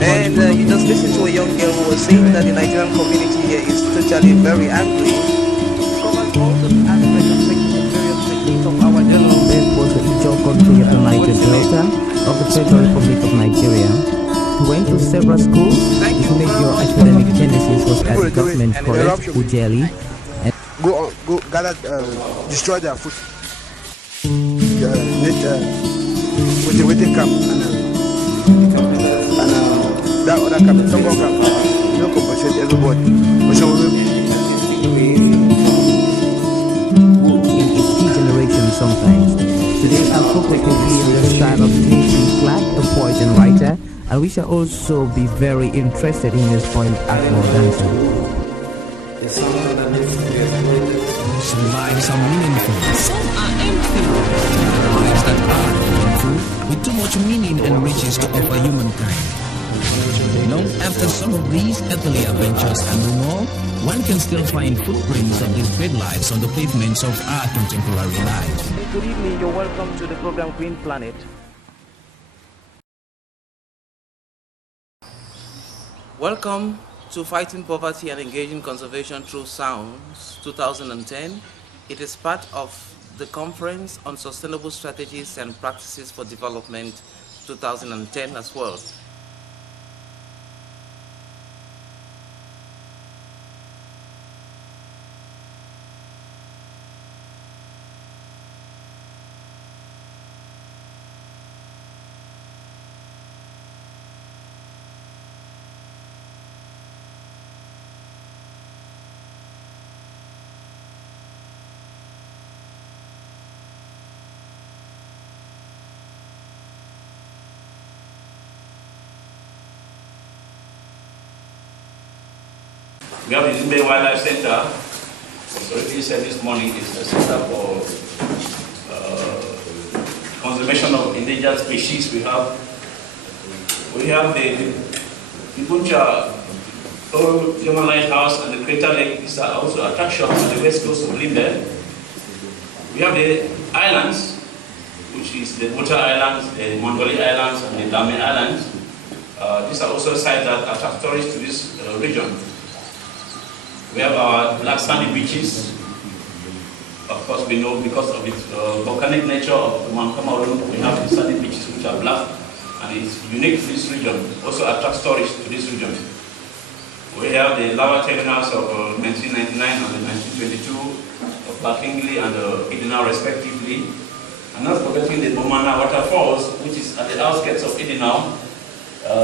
And you just listen to a young girl who was saying that the Nigerian community here is totally very angry. It covers all the aspects and various techniques of our general was the Ijaw country of the Niger Delta of the Federal Republic of Nigeria. He went to several schools. His major academic genesis was at the government college, Ujeli. And go gather, destroy their food. With the waiting camp and that other camp, some more camp, you don't compensate everybody. In its key generation sometimes. Today our focus will be in the style of J.C. Clark, a poet and writer, and we shall also be very interested in his point Akmo dancer. Some lives are meaningful, some are empty. Lives that are meaningful, with too much meaning and riches to offer humankind. Long after some of these earthly adventures and no more, one can still find footprints of these great lives on the pavements of our contemporary lives. Good evening, you're welcome to the program Green Planet. Welcome to Fighting Poverty and Engaging Conservation Through Sounds 2010. It is part of the Conference on Sustainable Strategies and Practices for Development 2010 as well. We have the Zimbabwe Wildlife Center, as already said this morning, is a center for conservation of endangered species. We have the Buncha Old Human Lighthouse and the Crater Lake. These are also attractions on the west coast of Limbe. We have the islands, which is the Buta Islands, the Mongoli Islands, and the Dame Islands. These are also sites that attract tourists to this region. We have our black sandy beaches. Of course, we know because of its volcanic nature of Mount Cameroon, we have the sandy beaches which are black, and it's unique to this region. Also attracts tourists to this region. We have the lava terminals of 1999 and 1922 of Blackingly and Idinau respectively. And not forgetting the Bomana waterfalls, which is at the outskirts of Idinau.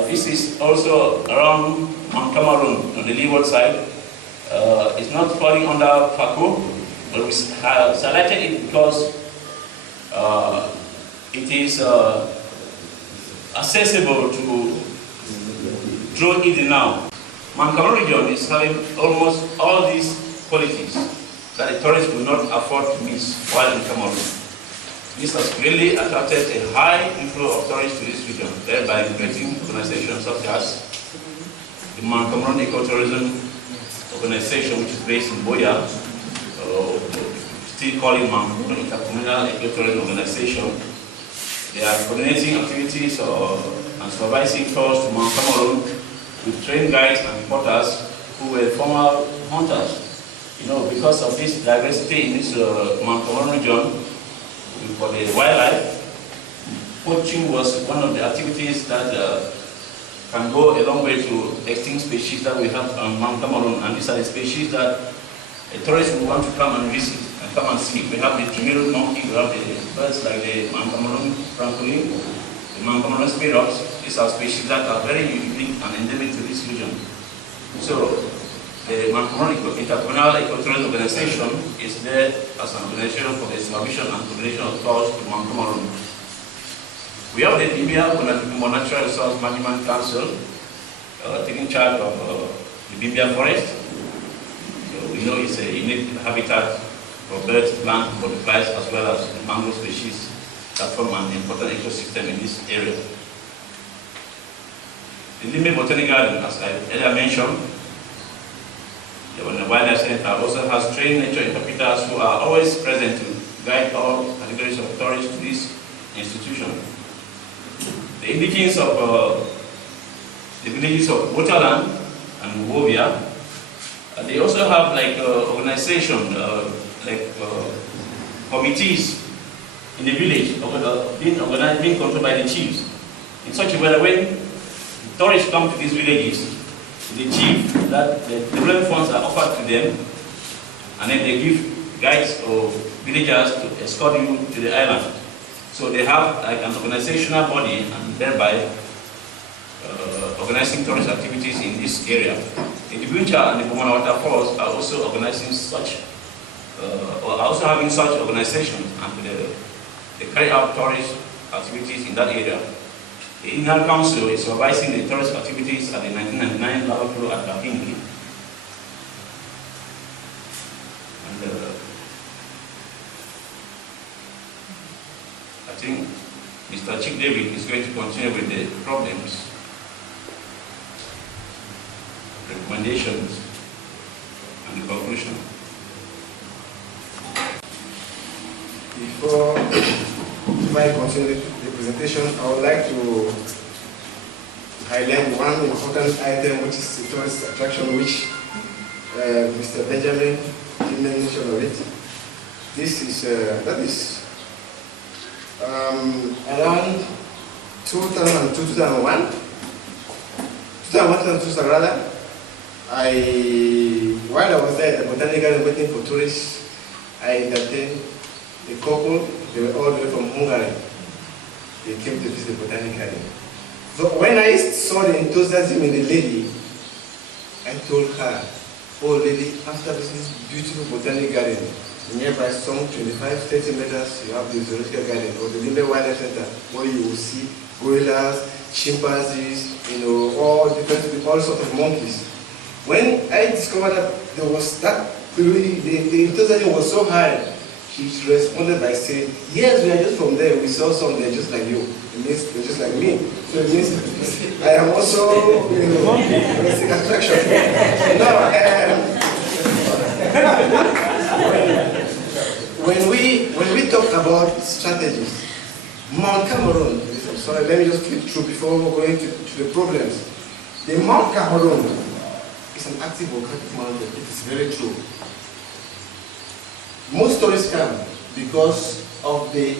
This is also around Mount Cameroon on the leeward side. It's not falling under FACO, but we selected it because it is accessible to through Idinau. Mount Cameroon region is having almost all these qualities that the tourists will not afford to miss while in Cameroon. This has really attracted a high inflow of tourists to this region, thereby creating organizations such as the Mount Cameroon Ecotourism Organization, which is based in Boya, still calling Mount Cameroon Intercommunal Ecotourism Organization. They are coordinating activities and supervising tours to Mount Cameroon with trained guides and reporters who were former hunters. You know, because of this diversity in this Mount Cameroon region, for the wildlife, poaching was one of the activities that can go a long way to extinct species that we have on Mount Cameroon, and these are the species that a tourist will want to come and visit and come and see. We have the Trimero monkey, we have the birds like the Mount Cameroon francolin, the Mount Cameroon spirox. These are species that are very unique and endemic to this region. So the Mount Cameroon Intercommunal Ecotourism Organization is there as an organization for the supervision and coordination of tours to Mount Cameroon. We have the Bimbia Natural Resource Management Council taking charge of the Bimbia Forest. So we know it's a unique habitat for birds, plants, butterflies, as well as mangrove species that form an important ecosystem in this area. The Limbe Botanic Garden, as I earlier mentioned, the Wildlife Center also has trained nature interpreters who are always present to guide all categories of tourists to this institution. The indigens of the villages of Botalan and Wovia. They also have like organization, committees in the village being organized, being controlled by the chiefs. In such a way that when tourists come to these villages, the chief, that the development funds are offered to them, and then they give guides or villagers to escort you to the island. So they have like an organizational body, and thereby organizing tourist activities in this area. The Buncha and the Bomana Waterfalls are also organizing such, or are also having such organizations, and they carry out tourist activities in that area. The Inland Council is supervising the tourist activities at the 1999 lava flow at Jahin. And I think Mr. Chief David is going to continue with the problems, recommendations, and the conclusion. Before I continue the presentation, I would like to highlight one important item, which is the tourist attraction, which Mr. Benjamin did mention of it. This is that is around 2002, 2001, 2000 rather. While I was there at the Botanic Garden waiting for tourists, I entertained a couple. They were all the way from Hungary. They came to visit the Botanic Garden. So when I saw the enthusiasm in the lady, I told her, "Oh lady, after this beautiful Botanic Garden, nearby some 25-30 meters, you have the zoological garden or the Limbe Wildlife Center, where you will see gorillas, chimpanzees, all sorts of monkeys." When I discovered that there was that, the enthusiasm was so high, she responded by saying, "Yes, we are just from there. We saw some there just like you. It means they're just like me. So it means I am also, touristic attraction." Now, when we talk about strategies, Mount Cameroon. Sorry, let me just flip through before going to the problems. The Mount Cameroon is an active volcanic mountain. It is very true. Most tourists come because of the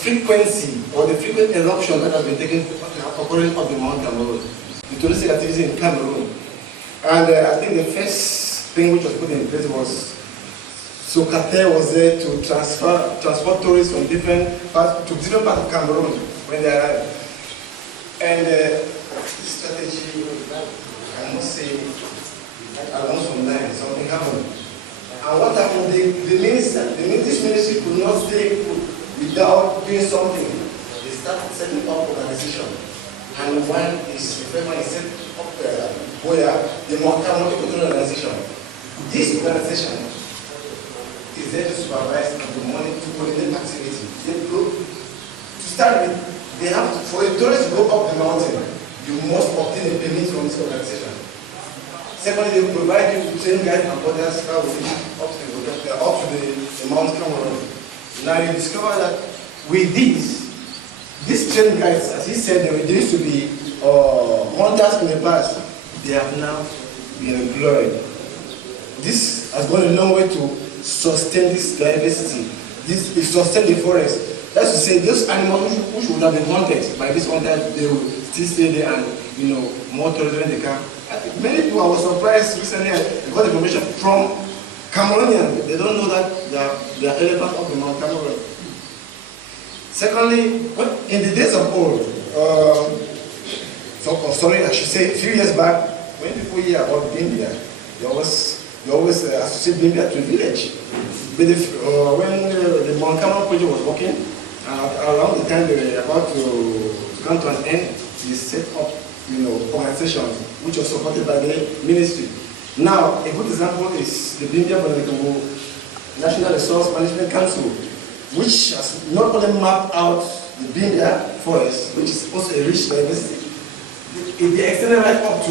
frequency or the frequent eruption that has been occurring of the Mount Cameroon, the touristic activity in Cameroon. And I think the first thing which was put in place was Socater was there to transport tourists from different parts of Cameroon when they arrived. And this strategy, I must say, along some lines, something happened. And what happened? This ministry could not stay without doing something. They started setting up organization. And one is set up the Mount Cameroon organization. This organization is there to supervise and to monitor, to coordinate activity. To start with, they have to, for a tourist to go up the mountain, you must obtain a permit from this organization. Secondly, they will provide you with train guides and others up to the Mount Cameroon. Now you discover that with these train guides, as he said, there used to be hunters in the past. They have now been employed. This has gone a long way to sustain this diversity. This sustain the forest. That's to say, those animals which would have been hunted by these hunters, they will still stay there and more tourists when they come. Many people were surprised recently. I got information from Cameroonians. They don't know that they are elephants of the Mount Cameroon. Secondly, in the days of old, I should say a few years back, when people hear about Bimbia, they always associate Bimbia to a village. But when the Mount Cameroon project was working, around the time they were about to come to an end, they set up organizations which are supported by the ministry. Now, a good example is the Bimbia National Resource Management Council, which has not only mapped out the Bimbia forest, which is also a rich diversity, it extended right up to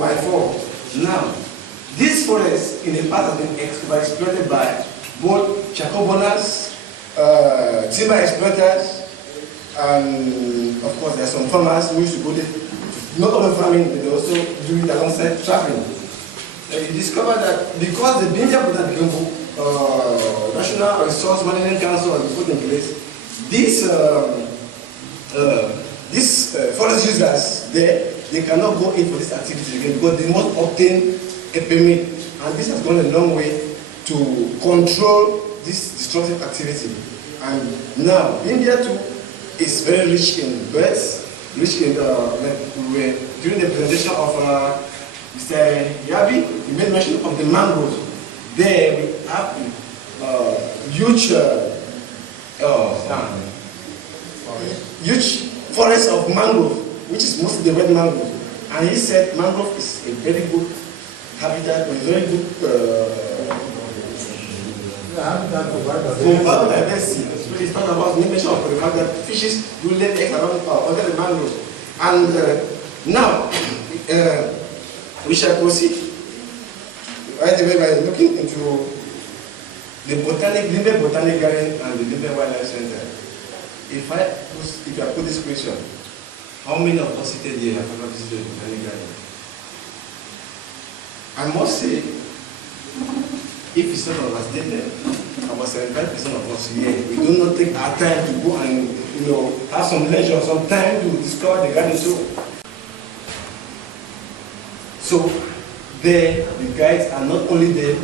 by 4. Now, this forest in the past has been exploited by both chacoboners, timber exploiters, And of course, there are some farmers who used to go there, not only farming, but they also do it alongside traveling. And you discover that because the Binja National Resource Management Council has been put in place, these forest users there, they cannot go in for this activity again because they must obtain a permit. And this has gone a long way to control this destructive activity. And now, India too is very rich in birds, rich in, during the presentation of Mr. Yabi, he made mention of the mangroves. There we have huge, huge forest of mangrove, which is mostly the red mangrove. And he said mangrove is a very good habitat, a very good habitat for biodiversity. So he's talking about the mention of the fact that fishes do lay eggs around under the mangroves. And now, we shall proceed right away by looking into the Limbe Botanic Garden and the Limbe Wildlife Center. If I put this question, how many of us seated here have ever visited the Botanic Garden? I must say, if it's not of us there, about 75% of us here, we do not take our time to go and have some leisure, some time to discover the garden. So there, the guides are not only there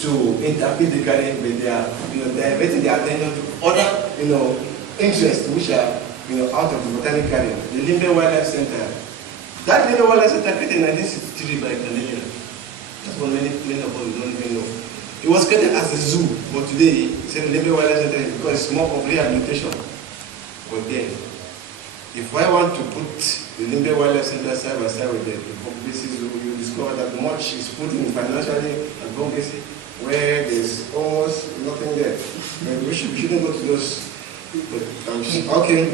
to interpret the garden, but they are diverting their attention to other interests which are out of the Botanic Garden. The Limbe Wildlife Center. That Limbe Wildlife Center created in 1963 by Canadian. That's what many of us don't even know. It was created as a zoo, but today it's a Limbe Wildlife Center because it's more of rehabilitation. But then, if I want to put the Limbe Wildlife Center side by side with the Bongesi Zoo, you discover that much is put in financially at Bongesi, where there's almost nothing there. And we shouldn't go to those. Okay,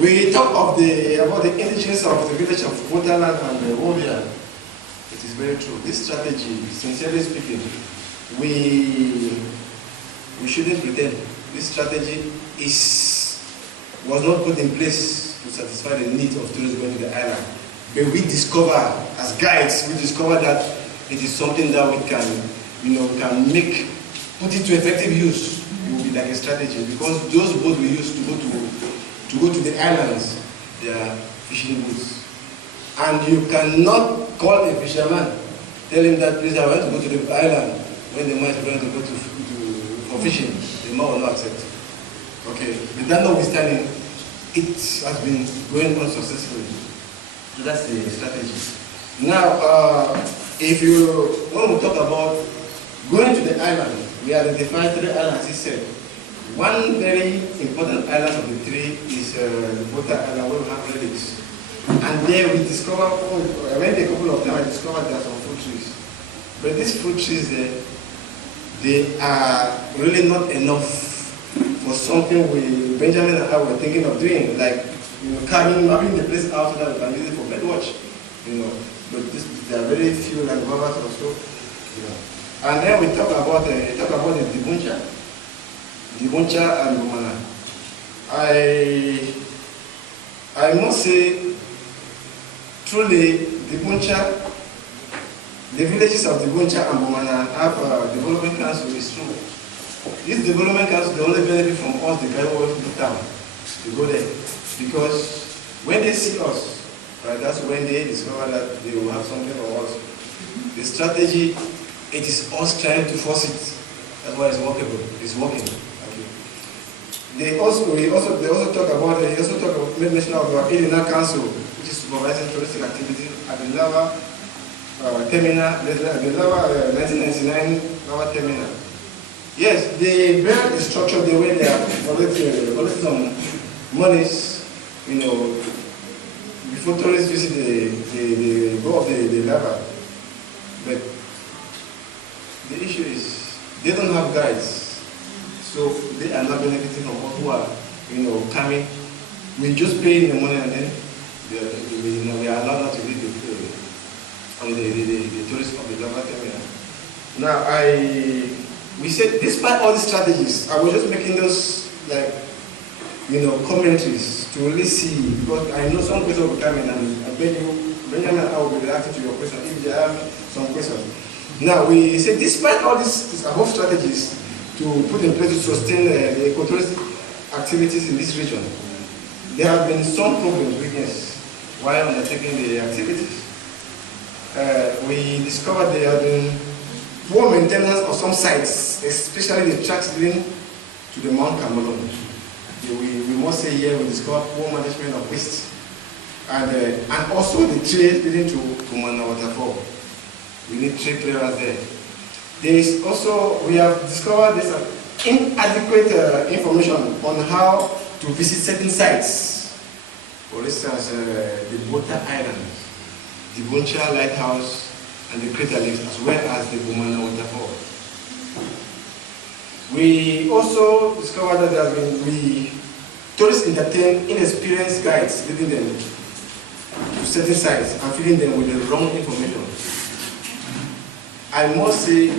we talk about the indigenous of the village of Botaland and Wobia. It is very true. This strategy, sincerely speaking, we shouldn't pretend. This strategy was not put in place to satisfy the needs of tourists going to the island. But we discover, as guides, we discover that it is something that we can, put it to effective use. It will be like a strategy because those boats we use to go to the islands, they are fishing boats. And you cannot call a fisherman, tell him that please I want to go to the island when the man is going to go for fishing. The man will not accept. Okay, but that notwithstanding, it has been going on successfully. So that's the strategy. Now, if you want to talk about going to the island, we identified 3 islands, he said. One very important island of the 3 is the Bota Island, where we have relics. And there we discovered, I went a couple of times, I discovered there are some fruit trees. But these fruit trees, they are really not enough for something Benjamin and I were thinking of doing, like having the place out so that we can use it for bird watch. But there are very few like guavas or so. And then we talk about the Dibuncha and Bumana. I must say, truly, Dibuncha, the villages of Dibuncha and Bumana have a development council, is true. This development council, they only benefit from us, the guy who works in the town, to go there. Because when they see us, right, that's when they discover that they will have something for us. The strategy, it is us trying to force it. That's why it's workable. It's working. Okay. They also talk about mention of the Illinois Council, which is supervising touristic activity at the Lava terminal, the Lava 1999 Lava terminal. Yes, they built the structure the way they are collecting some monies, before tourists visit the lava. But the issue is they don't have guides, so they are not benefiting from what who are, coming. We just pay the money and then we are allowed not to leave the tourists of the lava terminal. Now we said, despite all these strategies, I was just making those commentaries to really see, because I know some questions will come in, and I bet you, Benjamin, I will be reacting to your question if there are some questions. Now, we say, despite all these above strategies to put in place to sustain the ecotouristic activities in this region, there have been some problems, weakness, while undertaking the activities. We discovered there have been poor maintenance of some sites, especially the tracks leading to the Mount Cameroon. We must say here we discovered poor management of waste, and also the trail leading to Mana Waterfall. We need trail clearance there. There is also, we have discovered there's inadequate information on how to visit certain sites. For instance, the Bota Islands, the Boncha Lighthouse, and the Crater Lakes, as well as the Bumana Waterfall. We also discovered that there have been, tourists entertain inexperienced guides, leading them to certain sites and feeding them with the wrong information. I must say,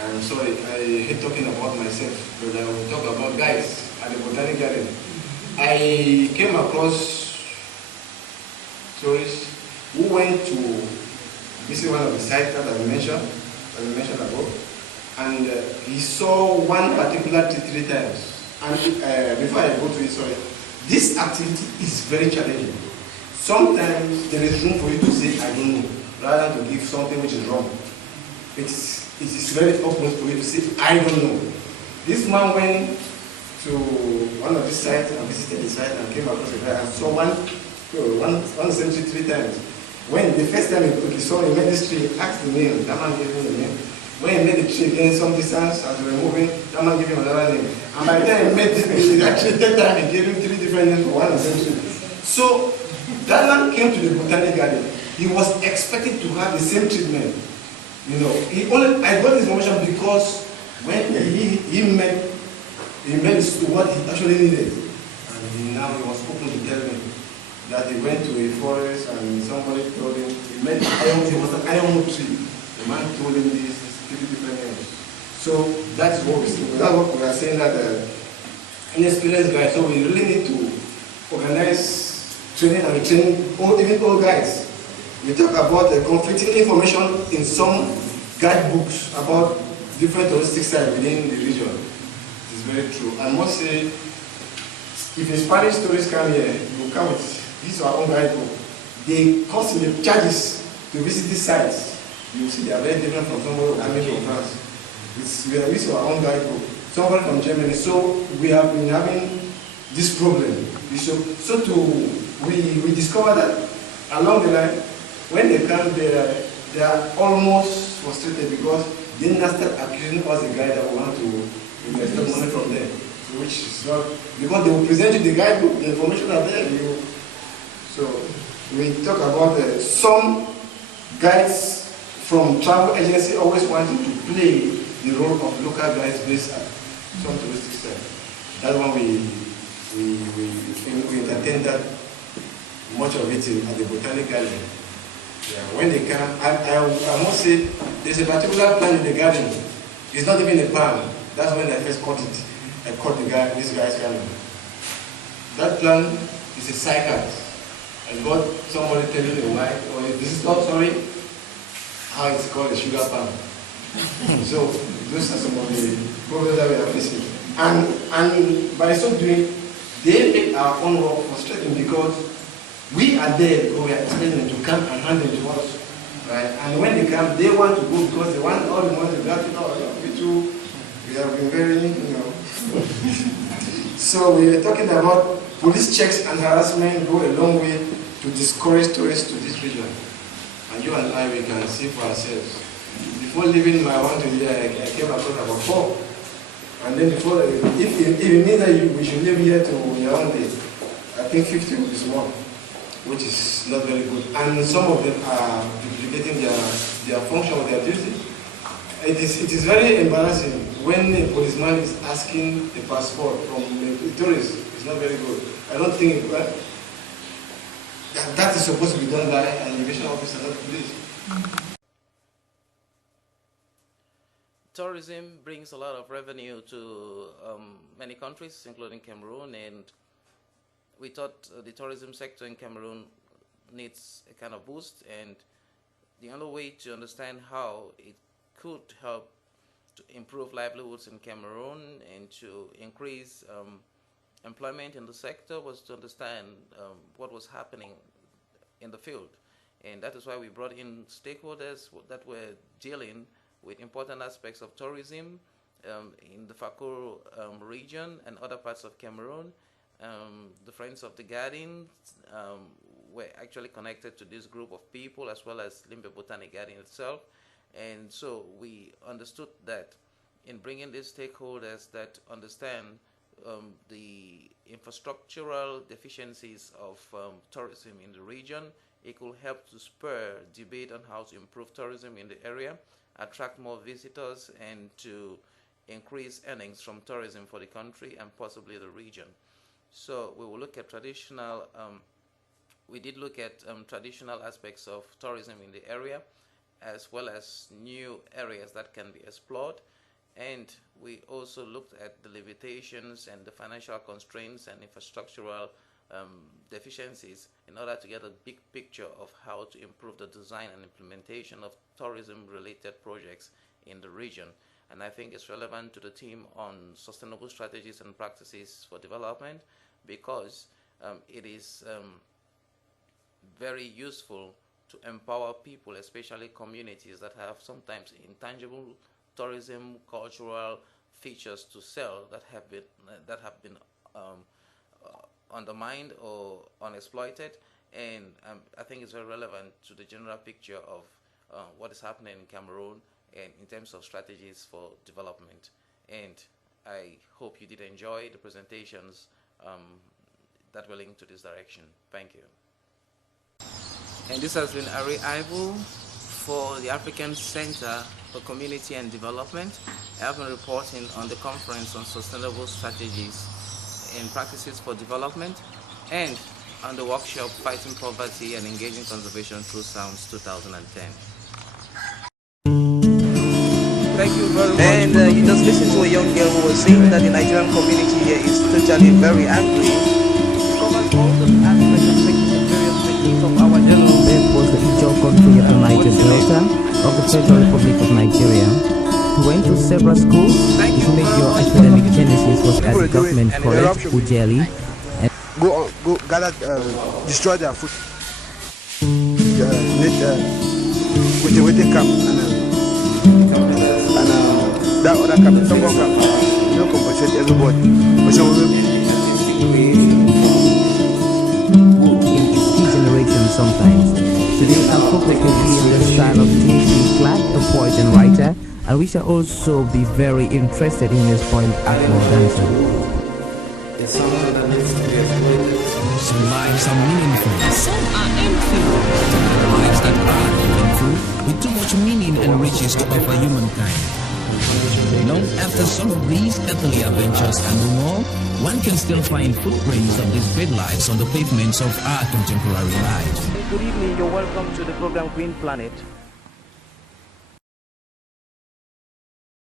I'm sorry, I hate talking about myself, but I will talk about guides at the Botanic Garden. I came across tourists who went to visit one of the sites that I mentioned above, and he saw one particular tree 3 times. And before I go to it, sorry, this activity is very challenging. Sometimes there is room for you to say, I don't know, rather than to give something which is wrong. It is very obvious for you to say, I don't know. This man went to one of these sites and visited the site and came across a guy and saw one century 3 times. When the first time he saw him, met this tree, asked the name, that man gave him the name. When he met the tree again, some distance as we were moving, that man gave him another name. And by the time he met the tree, actually that time he gave him 3 different names for one century. So that man came to the Botanic Garden. He was expected to have the same treatment. I got this information because when he met what he actually needed, and now he was open to tell me that he went to a forest and somebody told him he met it was an iron tree. The man told him this 3 different names. So that's what we are saying, that inexperienced guys. So we really need to organize training and retrain even all guides. We talk about the conflicting information in some guidebooks about different touristic sites within the region. It's very true. I must say, if a Spanish tourist come here, you come with this our own guidebook. They cost the charges to visit these sites. You see, they are very different from somebody who coming from France. We are using our own guidebook. Somebody from Germany. So we have been having this problem. We discovered that along the line, when they come, they are almost frustrated because they now start accusing us the guy that we want to invest money from them. So which is not, because they will present you the guidebook, the information are there. So we talk about some guides from travel agency always wanting to play the role of local guides based at some touristic site. That one we entertain that much of it at the Botanic Garden. Yeah, when they come, I must say, there's a particular plant in the garden. It's not even a palm. That's when I first caught it. I caught this guy's garden. That plant is a cycad. I got somebody telling me why, or this is not, sorry, how it's called a sugar palm. So, those are some of the problems that we are facing. And by so doing, they make our own work frustrating because we are there because we are expecting them to come and hand them to us. Right? And when they come, they want to go because they want all the money to grab it all. We have been very, So we are talking about police checks and harassment go a long way to discourage tourists to this region. And you and I, we can see for ourselves. Before leaving my one to here, I came across about 4. And then before, if it means that we should live here to Yaoundé, I think 50 will be small, which is not very good. And some of them are duplicating their function or their duty. It is very embarrassing when a policeman is asking a passport from a tourist. It's not very good. I don't think that is supposed to be done by an immigration officer, not police. tourism brings a lot of revenue to many countries, including Cameroon, and we thought the tourism sector in Cameroon needs a kind of boost, and the only way to understand how it could help to improve livelihoods in Cameroon and to increase employment in the sector was to understand what was happening in the field. And that is why we brought in stakeholders that were dealing with important aspects of tourism in the Fakoro region and other parts of Cameroon. The Friends of the Garden were actually connected to this group of people, as well as Limbe Botanic Garden itself. And so we understood that in bringing these stakeholders that understand the infrastructural deficiencies of tourism in the region, it could help to spur debate on how to improve tourism in the area, attract more visitors, and to increase earnings from tourism for the country and possibly the region. So we will look at traditional, we did look at traditional aspects of tourism in the area, as well as new areas that can be explored. And we also looked at the limitations and the financial constraints and infrastructural deficiencies in order to get a big picture of how to improve the design and implementation of tourism-related projects in the region. And I think it's relevant to the theme on sustainable strategies and practices for development, because it is very useful to empower people, especially communities that have sometimes intangible tourism, cultural features to sell that have been undermined or unexploited. And I think it's very relevant to the general picture of what is happening in Cameroon and in terms of strategies for development. And I hope you did enjoy the presentations that were linked to this direction. Thank you. And this has been Arrey Ivo for the African Center for Community and Development. I have been reporting on the conference on sustainable strategies and practices for development, and on the workshop Fighting Poverty and Engaging Conservation Through Sounds 2010. Thank you very much. And you just listened to a young girl who was saying that the Nigerian community here is totally very angry. Covers all the aspects of various techniques of our general. This was the Ijo country of the Niger Delta of the Federal Republic of Nigeria. He went to several schools. His major academic genesis was at the government college, Ujeli. Go gather, destroy their food. With the camp and that other camp, some more camp. You don't compensate everybody. But some of them in its key generation sometimes. Today our focus will be in the style of T.C. Clark, a poet and writer, and we shall also be very interested in his point Akmo dancer. It's someone that needs to be exploited. Some lives are meaningful. Some are empty. Lives that are meaningful, with too much meaning and riches to offer humankind. Long after some of these earthly adventures and no more, one can still find footprints of these great lives on the pavements of our contemporary lives. Good evening, you're welcome to the program Green Planet.